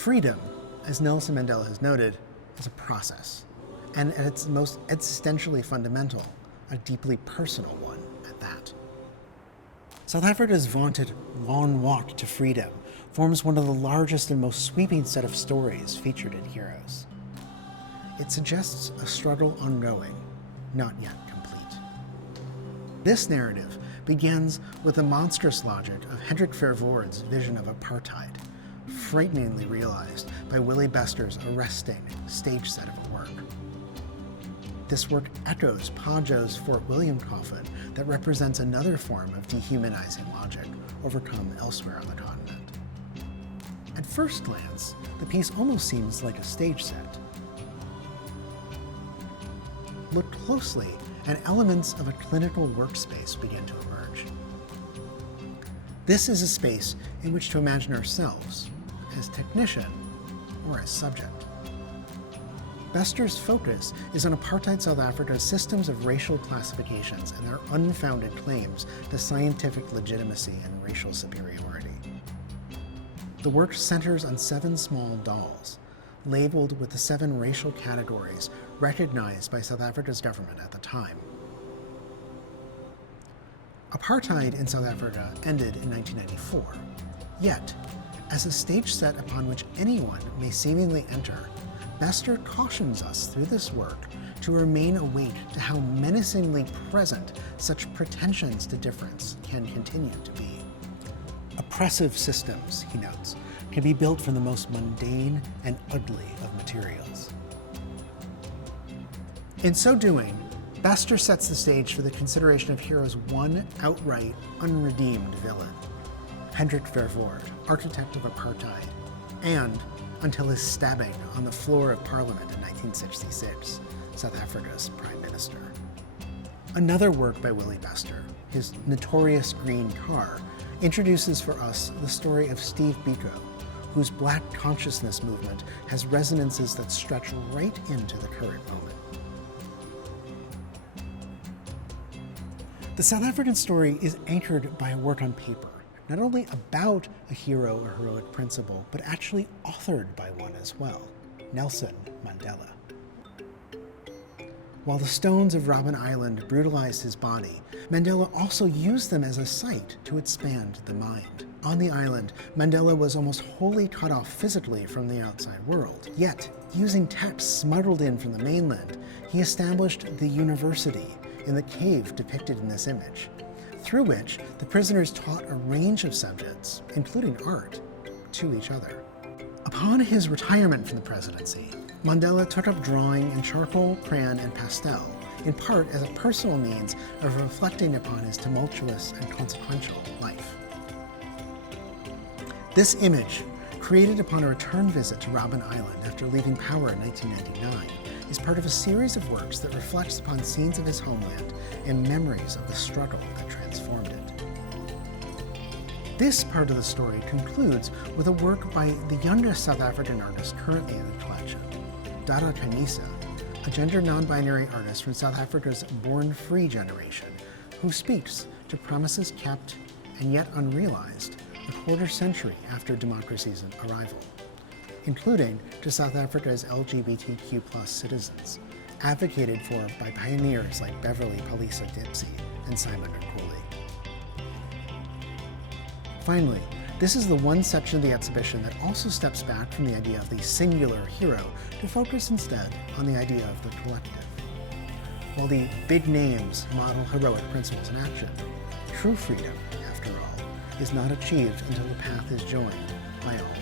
Freedom, as Nelson Mandela has noted, is a process, and at its most existentially fundamental, a deeply personal one at that. South Africa's vaunted Long Walk to Freedom forms one of the largest and most sweeping set of stories featured in Heroes. It suggests a struggle ongoing, not yet complete. This narrative begins with the monstrous logic of Hendrik Verwoerd's vision of apartheid, frighteningly realized by Willie Bester's arresting stage set of a work. This work echoes Pajo's Fort William coffin that represents another form of dehumanizing logic overcome elsewhere on the continent. At first glance, the piece almost seems like a stage set. Look closely, and elements of a clinical workspace begin to emerge. This is a space in which to imagine ourselves as technician or as subject. Bester's focus is on apartheid South Africa's systems of racial classifications and their unfounded claims to scientific legitimacy and racial superiority. The work centers on 7 small dolls, labeled with the 7 racial categories recognized by South Africa's government at the time. Apartheid in South Africa ended in 1994, yet, as a stage set upon which anyone may seemingly enter, Bester cautions us through this work to remain awake to how menacingly present such pretensions to difference can continue to be. Oppressive systems, he notes, can be built from the most mundane and ugly of materials. In so doing, Bester sets the stage for the consideration of Heroes' one outright, unredeemed villain, Hendrik Verwoerd, architect of apartheid, and, until his stabbing on the floor of Parliament in 1966, South Africa's Prime Minister. Another work by Willie Bester, his notorious green car, introduces for us the story of Steve Biko, whose Black consciousness movement has resonances that stretch right into the current moment. The South African story is anchored by a work on paper, not only about a hero or heroic principle, but actually authored by one as well, Nelson Mandela. While the stones of Robben Island brutalized his body, Mandela also used them as a site to expand the mind. On the island, Mandela was almost wholly cut off physically from the outside world. Yet, using texts smuggled in from the mainland, he established the university in the cave depicted in this image, through which the prisoners taught a range of subjects, including art, to each other. Upon his retirement from the presidency, Mandela took up drawing in charcoal, crayon, and pastel, in part as a personal means of reflecting upon his tumultuous and consequential life. This image, created upon a return visit to Robben Island after leaving power in 1999, is part of a series of works that reflects upon scenes of his homeland and memories of the struggle that transformed it. This part of the story concludes with a work by the youngest South African artist currently in the collection, Dada Khanisa, a gender non-binary artist from South Africa's Born Free generation, who speaks to promises kept and yet unrealized a quarter century after democracy's arrival, including to South Africa's LGBTQ+ citizens, advocated for by pioneers like Beverly Palisa Dipsy and Simon Nkuli. Finally, this is the one section of the exhibition that also steps back from the idea of the singular hero to focus instead on the idea of the collective. While the big names model heroic principles in action, true freedom, after all, is not achieved until the path is joined by all.